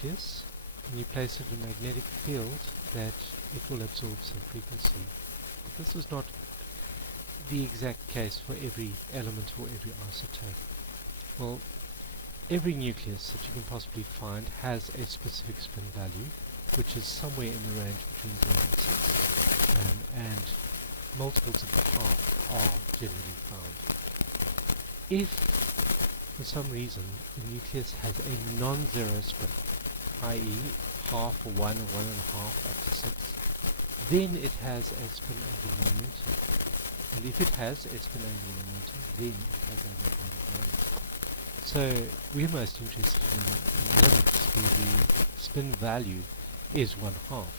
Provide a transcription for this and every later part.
nucleus and we place it in a magnetic field that will absorb some frequency. This is not the exact case for every element or every constituent. Well, every nucleus that you can possibly find has a specific spin value, which is somewhere in the if for some reason the nucleus is a non-ferrous structure, half the wide then it has a spin value. And if it has, it's going to be so we must spin value is 1/2.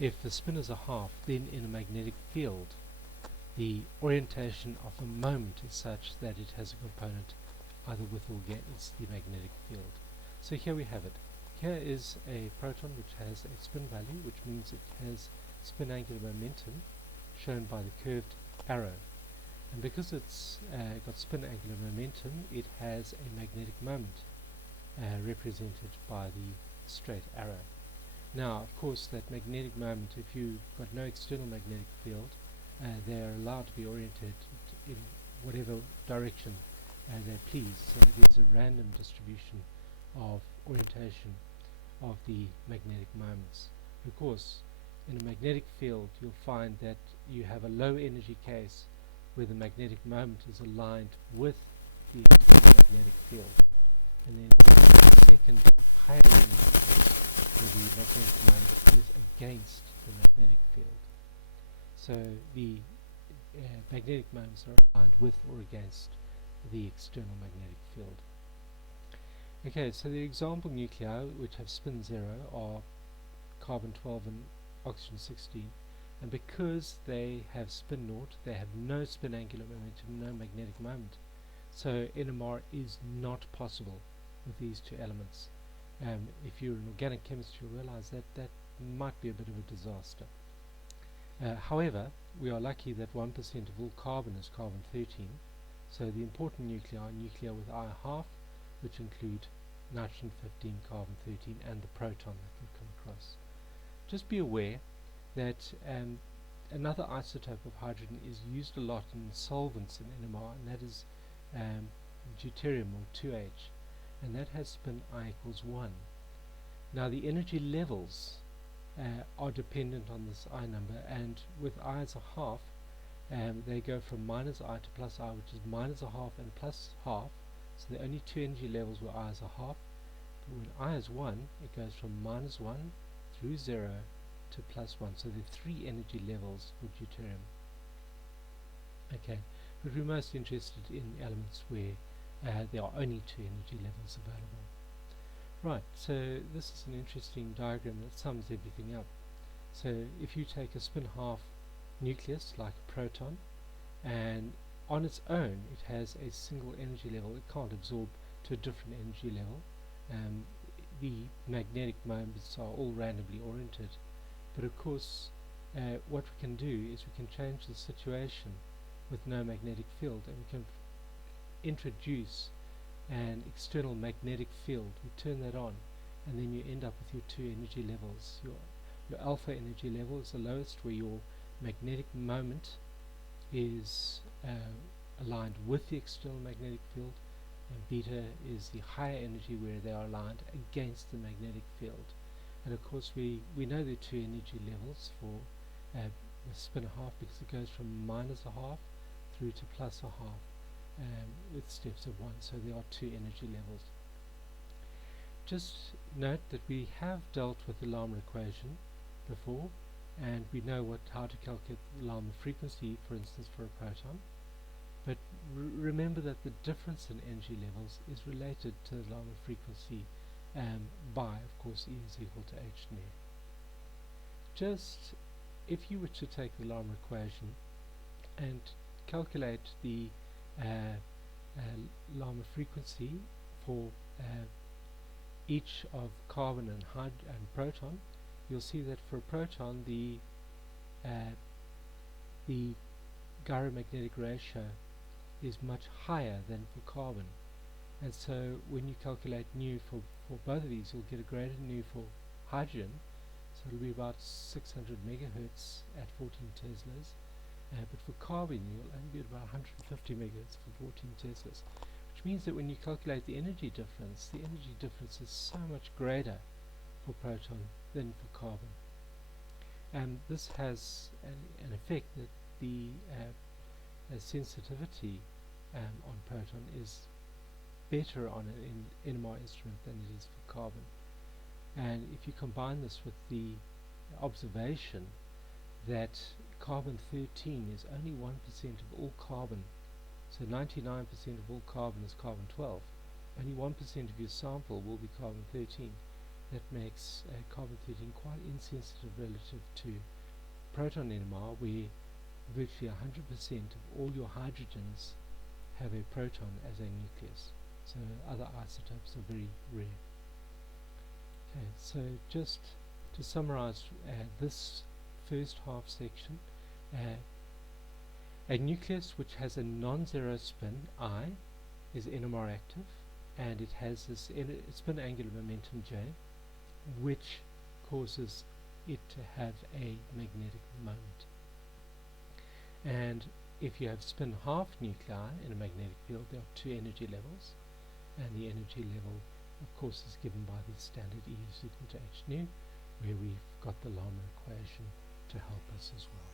If the spin is a half, then in a magnetic field, the orientation of the moment is such that it has a component either with or against the magnetic field. So here we have it. Here is a proton which has a spin value, which means it has spin angular momentum shown by the curved arrow. And because it's got spin angular momentum, it has a magnetic moment represented by the straight arrow. Now, of course, that magnetic moment, if you've got no external magnetic field, they're allowed to be oriented in whatever direction they please. With or against the external magnetic field. Okay, so the example nuclei which have spin 0 are carbon 12 and oxygen 16, and because they have spin 0, they have no spin angular momentum, no magnetic moment. So NMR is not possible with these two elements. If you're an organic chemist, you'll realize that that might be a bit of a disaster. However, we are lucky that 1% of all carbon is carbon 13, so the important nuclei are nuclei with I-half, which include nitrogen 15, carbon 13, and the proton that we come across. Just be aware that another isotope of hydrogen is used a lot in solvents in NMR, and that is deuterium, or 2H, and that has spin I equals 1. Now the energy levels are dependent on this I number, and with I as a half, they go from minus I to plus I, which is minus a half and plus half, so the only two energy levels were I as a half. But when I is 1, it goes from minus 1 through 0 to plus 1, so there are 3 energy levels for deuterium. Okay, but we're most interested in elements where there are only 2 energy levels available. Right, so this is an interesting diagram that sums everything up. So if you take a spin half nucleus like a proton, and on its own it has a single energy level, it can't absorb to a different energy level. The magnetic moments are all randomly oriented, but of course what we can do is we can change the situation with no magnetic field, and we can introduce an external magnetic field. We turn that on, and then you end up with your 2 energy levels. Your alpha energy level is the lowest, where your magnetic moment is aligned with the external magnetic field, and beta is the higher energy, where they are aligned against the magnetic field. And of course we know the 2 energy levels for the spin a half, because it goes from minus a half through to plus a half, with steps of 1, so there are 2 energy levels. Just note that we have dealt with the Larmor equation before, and we know how to calculate the Larmor frequency, for instance, for a proton. But remember that the difference in energy levels is related to the Larmor frequency by, of course, E is equal to h nu. Just if you were to take the Larmor equation and calculate the Larmor frequency for each of carbon and proton, you'll see that for a proton the gyromagnetic ratio is much higher than for carbon, and so when you calculate nu for both of these, you'll get a greater nu for hydrogen, so it'll be about 600 megahertz at 14 teslas, but for carbon you'll only get about 150 megahertz for 14 teslas, which means that when you calculate the energy difference is so much greater for proton than for carbon. And this has an effect that the sensitivity on proton is better on an NMR instrument than it is for carbon. And if you combine this with the observation that carbon-13 is only 1% of all carbon, so 99% of all carbon is carbon-12, only 1% of your sample will be carbon-13. That makes carbon-13 quite insensitive relative to proton NMR, where virtually 100% of all your hydrogens have a proton as a nucleus. So other isotopes are very rare. Okay, so just to summarize this first half section, a nucleus which has a non-zero spin, I, is NMR active, and it has this spin angular momentum J, which causes it to have a magnetic moment. And if you have spin half nuclei in a magnetic field, there are two energy levels, and the energy level of course is given by the standard E is equal to h nu, where we've got the Lama equation to help us as well.